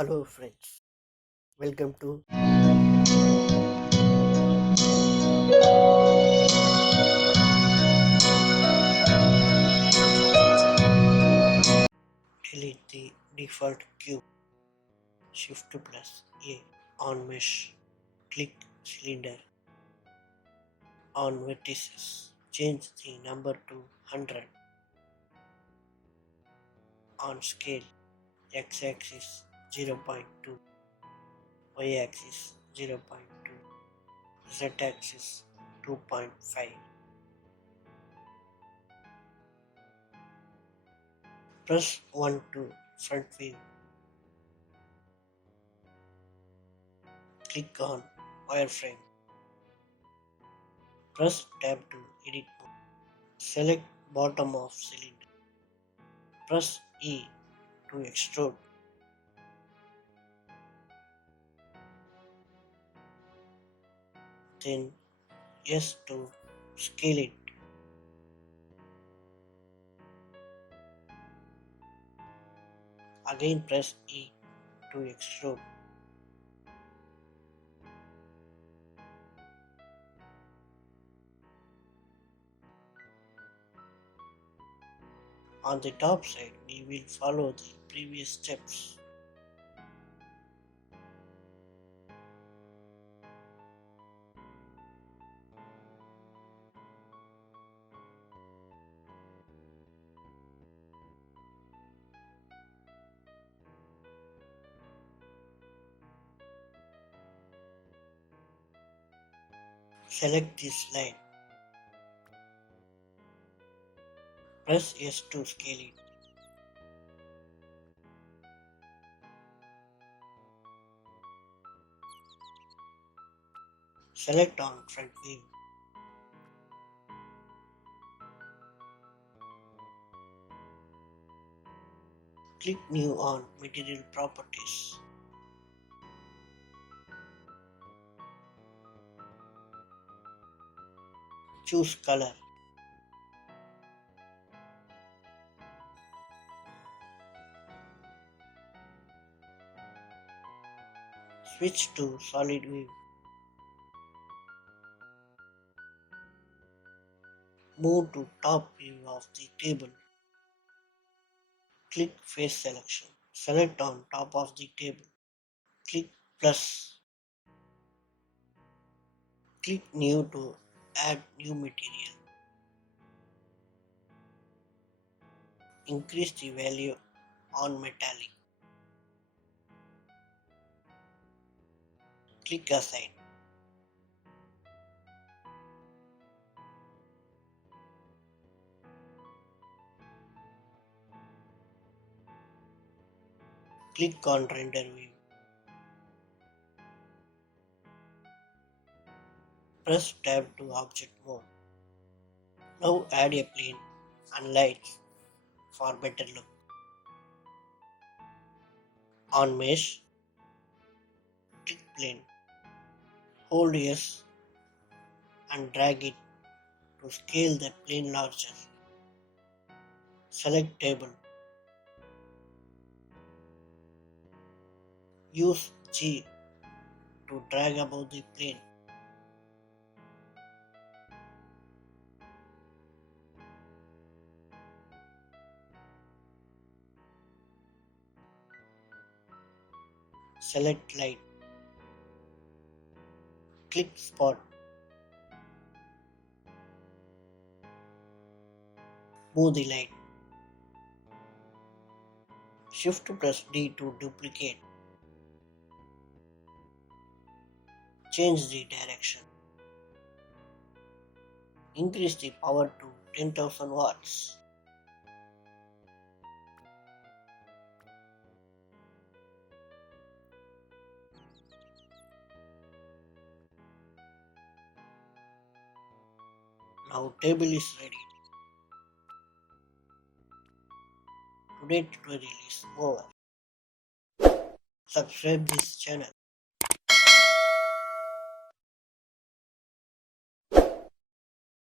Hello, friends. Welcome to delete the default cube. Shift plus A on mesh. Click cylinder on vertices. Change the number to 100 on scale. X-axis 0.2, Y-axis 0.2, Z-axis 2.5. Press 1 to front view. Click on wireframe. Press tab to edit mode. Select bottom of cylinder. Press E to extrude. Then S to scale it. Again press E to extrude. On the top side, we will follow the previous steps. Select this line. Press S to scale it. Select on front view. Click New on Material Properties. Choose Color. Switch to Solid View. Move to top view of the table. Click Face Selection. Select on top of the table. Click plus. Click New to add new material. Increase the value on metallic. Click Assign. Click on Render View. Press Tab to Object Mode. Now add a plane and lights for better look. On Mesh, click Plane. Hold S and drag it to scale the plane larger. Select Table. Use G to drag above the plane. Select Light. Click Spot. Move the light. Shift plus D to duplicate. Change the direction. Increase the power to 10,000 watts. Now table is ready. Today's tutorial is over. Subscribe this channel.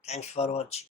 Thanks for watching.